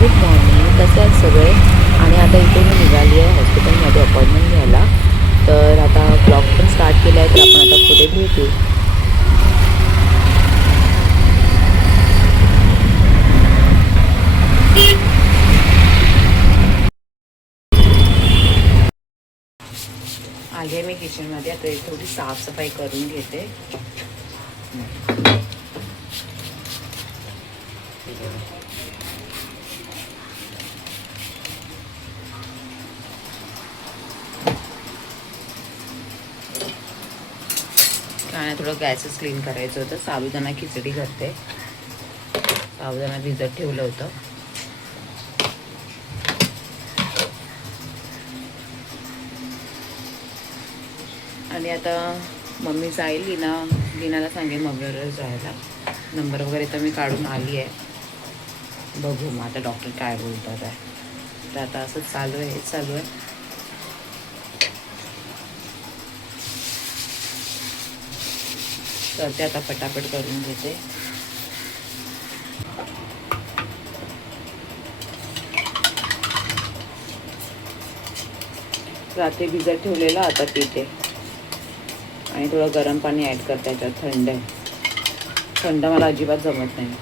Good morning, कसे आहेत सगळे? आणि आता इथे मी निघाली आहे हॉस्पिटलमध्ये अपॉइंटमेंट घ्यायला. तर आता ब्लॉग पण स्टार्ट केला आहे, तर आपण आता पुढे भेटू. आले मी किचनमध्ये. आता थोडी साफसफाई करून घेते. आणि थोडं गॅसच क्लीन करायचं होतं. साबुदाणा खिचडी करते. साबुदाणा भिजत ठेवलं होतं. आणि आता मम्मी जाईल. लीनाला सांगेल मम्मीवर जायला. नंबर वगैरे तर मी काढून आली आहे. बघू मग आता डॉक्टर काय बोलतात आहे. तर आता असंच चालू आहे, हेच चालू आहे. तर ते आता पटापट करून घेते. रात्री भिजत ठेवलेलं आता पिते. आणि थोडं गरम पाणी ॲड करते त्याच्यात. थंड आहे. थंड मला अजिबात जमत नाही.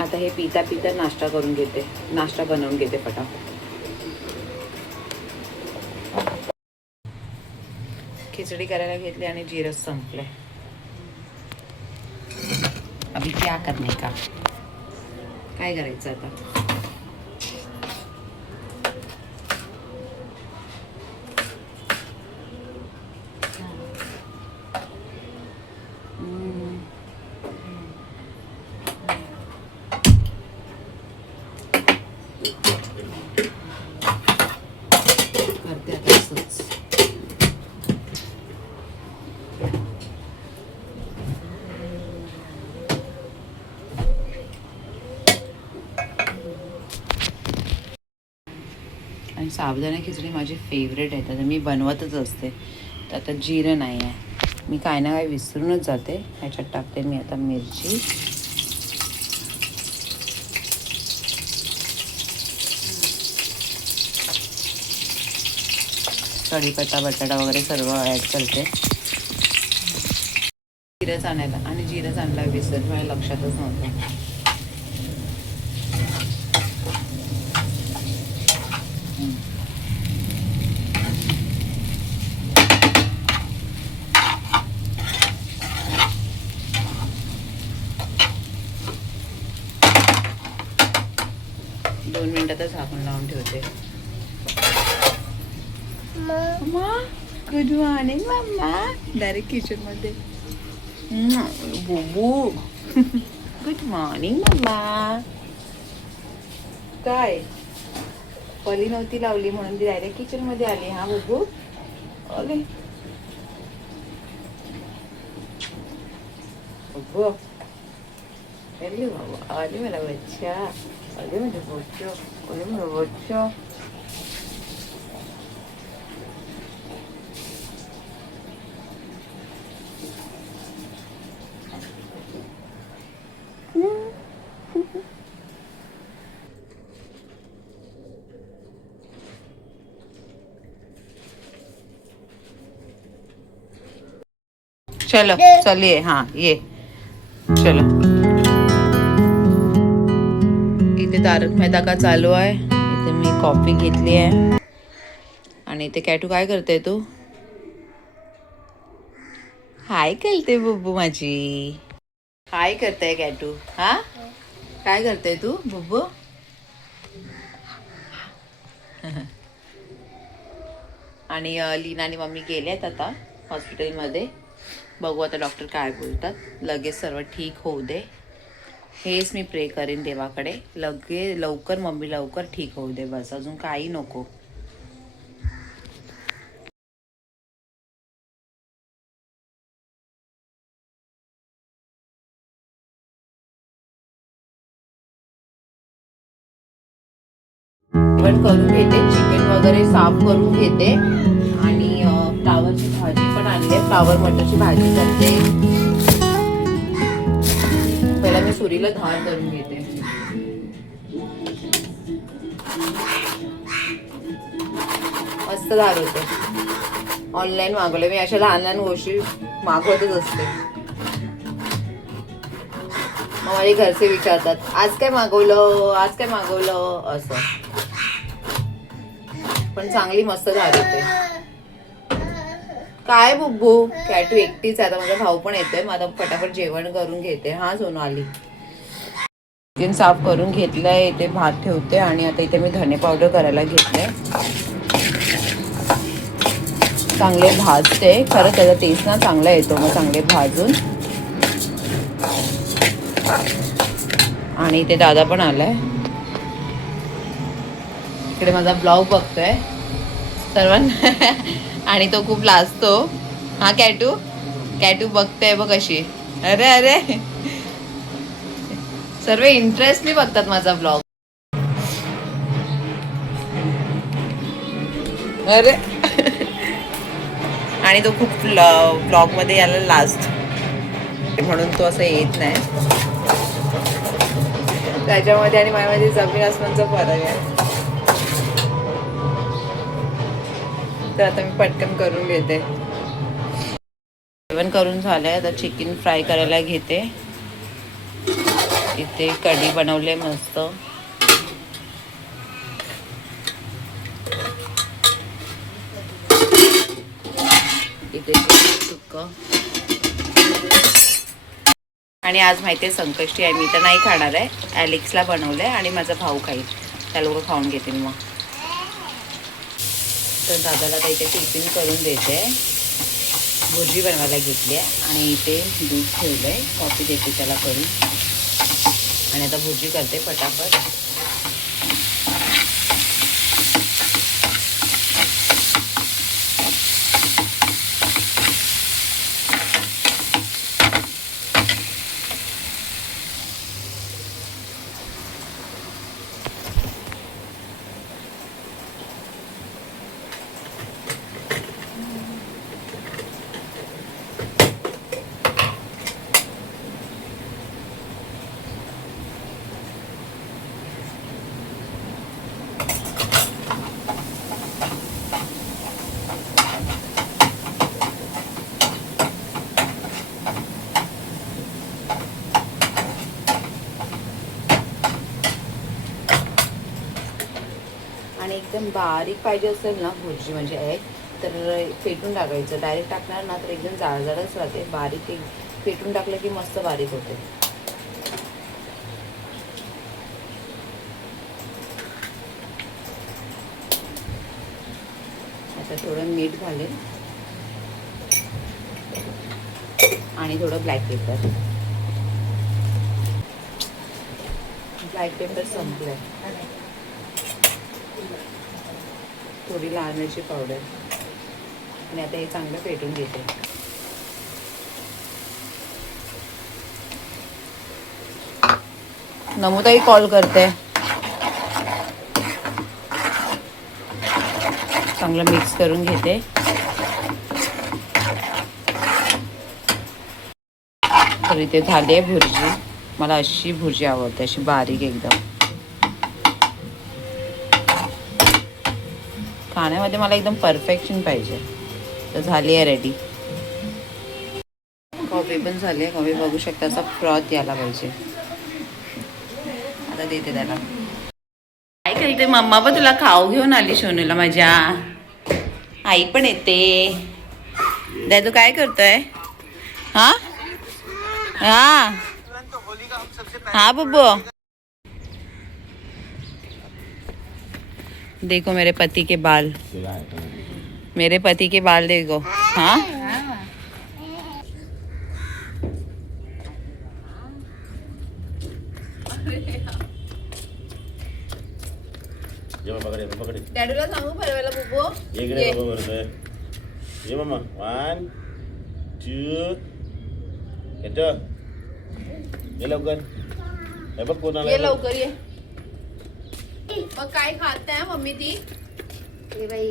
आता हे पिता पिता नाश्ता करून घेते. नाश्ता बनवून घेते फटाफट. खिचडी करायला घेतली आणि जिरस संपले. अभी क्या करणे का? काय करायचं आता? करते आता असंच. आणि साबुदाणा खिचडी माझी फेवरेट आहे. तर मी बनवतच असते. तर आता जिरं नाही आहे. मी काय ना काय विसरूनच जाते. ह्याच्यात टाकते मी आता मिरची. कढीपत्ता, बटाटा वगैरे सर्व ॲड करते. जिरंच आणायला आणि जिरंच आणला विसरत. माझ्या लक्षातच नव्हतं. 2 मिनिटातच झाकून लावून ठेवते. Mumma good morning mumma. Direct किचनमध्ये. Bubu good morning mumma. काय पली नव्हती लावली म्हणून ती डायरेक्ट किचनमध्ये आली. हा बुबू आले. बुबू अरे बाबा आले मेरा बच्चा. अरे मेरे बच्चो. अरे मेरा बच्चा. चलो चलिए. हाँ ये चलो. इथे तारक मेहता का चालू आहे. इथे मी कॉफी घेतली आहे. आणि इथे कॅटू काय करते तू? हाय करते बुब्बू माझी. हाय करते कॅटू. हा काय करते तू बुब्बू? आणि लीना आणि मम्मी गेल्यात आता हॉस्पिटलमध्ये. बघू आता डॉक्टर काय बोलतात. लगेच सर्व ठीक होऊ दे, हेच मी प्रे करेन देवाकडे. लवकर मम्मी लवकर ठीक होऊ दे, बस अजून काही नको. करून घेते, चिकन वगैरे साफ करून घेते आणि फ्लावरची भाजी पण आणली, फ्लावर मटरची भाजी करते. पहिला मी सुरीला धार करून घेते. मस्त धार होते. ऑनलाईन मागवले मी, अशा लहान लहान गोष्टी मागवतच असते. मग माझे घरचे विचारतात आज काय मागवलं, आज काय मागवलं असं. पण चांगली मस्त धार होते. काय बुब्बू, कॅटू एकटीच आहे आता. माझा भाऊ पण येतोय, मग आता फटाफट जेवण करून घेते. हा सोनू आली. चिकन साफ करून घेतलंय, इथे भात ठेवते आणि आता इथे मी धने पावडर करायला घेतलंय. चांगले भाजते, खरं त्याचा टेस्ट ना चांगला येतो मग चांगले भाजून. आणि इथे दादा पण आलाय, इकडे माझा ब्लॉग बघतोय सर्वांना. आणि तो खूप लाजतो. हा कॅटू, कॅटू बघतोय बघ कशी. अरे अरे, सर्व इंटरेस्टली बघतात माझा ब्लॉग. अरे आणि तो खूप ब्लॉग मध्ये यायला लाजतो, म्हणून तो असं येत नाही. त्याच्यामध्ये आणि माझ्यामध्ये जमीन आसमानचा फरक आहे. तर आता मी पटकन करून घेते. जेवण करून झालंय, आता चिकन फ्राय करायला घेते. इथे कढी बनवले मस्त. इथे सुक्का. आणि आज माहिती आहे संकष्टी आहे, मी तर नाही खाणार आहे. ॲलेक्सला बनवलंय आणि माझा भाऊ खाईल, त्या लोक खाऊन घेतील. मग तर दादाला आता इथे टिफिन करून देते. भुर्जी बनवायला घेतली आहे आणि इथे दूध ठेवलं आहे, कॉफी देते त्याला करून. आणि आता भुर्जी करते फटाफट. आणि एकदम बारीक पाहिजे असेल ना भुर्जी म्हणजे एग, तर फेटून टाकायचं. डायरेक्ट टाकणार ना तर एकदम जाडच राहते. बारीक एक फेटून टाकलं की मस्त बारीक होते. आता थोडं मीठ घालेल आणि थोडं ब्लॅक पेपर. ब्लॅक पेपर संपलंय. थोडी लाल मिरची पावडर आणि आता हे चांगलं फेटून घेते. नमुताई कॉल करते. चांगलं मिक्स करून घेते. तर इथे झाली आहे भुर्जी. मला अशी भुर्जी आवडते, अशी बारीक एकदम. खाण्यामध्ये मला एकदम परफेक्शन पाहिजे. तर झाली आहे रेडी. कॉफी पण झाली आहे. कॉफी बघू शकता, असा फ्रॉथ यायला पाहिजे. आता देते त्याला. काय करते मम्मा? पण तुला खाऊ घेऊन आली सोनूला. माझ्या आई पण येते. दादू काय करतोय? हा हा हा बब्बू, देखो मेरे पति के बाल, मेरे पति के बाल देखो. हाँ पकडे डॅडूला सांगू फिरवायला बुबो इकडे बाबा करतोय ये मामा 1 2 येतो ये लवकर हे बघ कोण आला ये लवकर ये मग काय खात आहे मम्मी ती ए बाई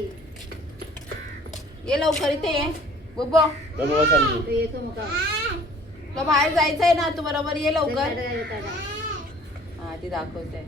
ये लवकर इथे ये बुबो बाबा चालली तू येतो मग का तुला बाहेर जायचंय ना तू बरोबर ये लवकर दादा हा ती दाखवते